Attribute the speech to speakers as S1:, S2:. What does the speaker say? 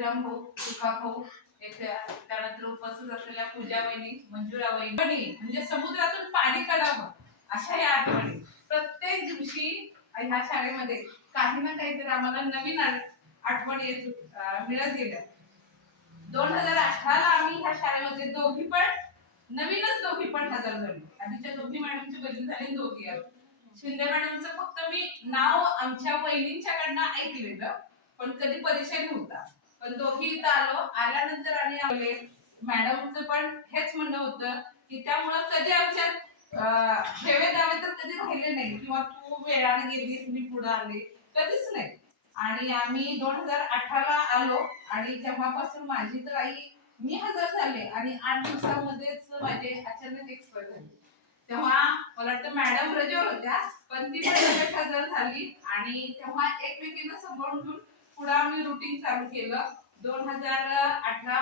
S1: श्रीराम भाऊ सुखा भाऊ त्यानंतर उपस्थित असलेल्या पूजा वहिनी मंजुळा वहिनी म्हणजे समुद्रातून पाणी काढावं अशा या आठवणी. प्रत्येक दिवशी ह्या शाळेमध्ये काही ना काहीतरी आम्हाला नवीन आठवण येत मिळत गेल्या. दोन हजार अठराला आम्ही ह्या शाळेमध्ये दोघी पण नवीनच दोघी पण हजर झाली. आधीच्या दोघी मॅडमची बदली झाली दोघी आहोत. शिंदे मॅडमचं फक्त मी नाव आमच्या वहिनींच्याकडनं ऐकलेलं पण कधी परिचय नव्हता. पण दोघी इथं आलो. आल्यानंतर आणि आले. मॅडमचं पण हेच म्हणणं होतं की त्यामुळं कधी आमच्यात अं, ठेवे दावे तर कधी राहिले नाही. किंवा तू वेळाने गेलीस मी पुढे आले. कधीच नाही. आणि आम्ही दोन हजार अठराला आलो. आणि तेव्हापासून माझी तर आई मी हजर झाले. आणि आठ दिवसामध्येच माझे अचानक एक्सपायर झाले. तेव्हा मला वाटतं मॅडम रजेवर होत्या. पण ती पण हजर झाली. आणि तेव्हा एकमेकींना सांभाळून घेऊन पुढे आम्ही रुटीन चालू केलं. दोन हजार अठरा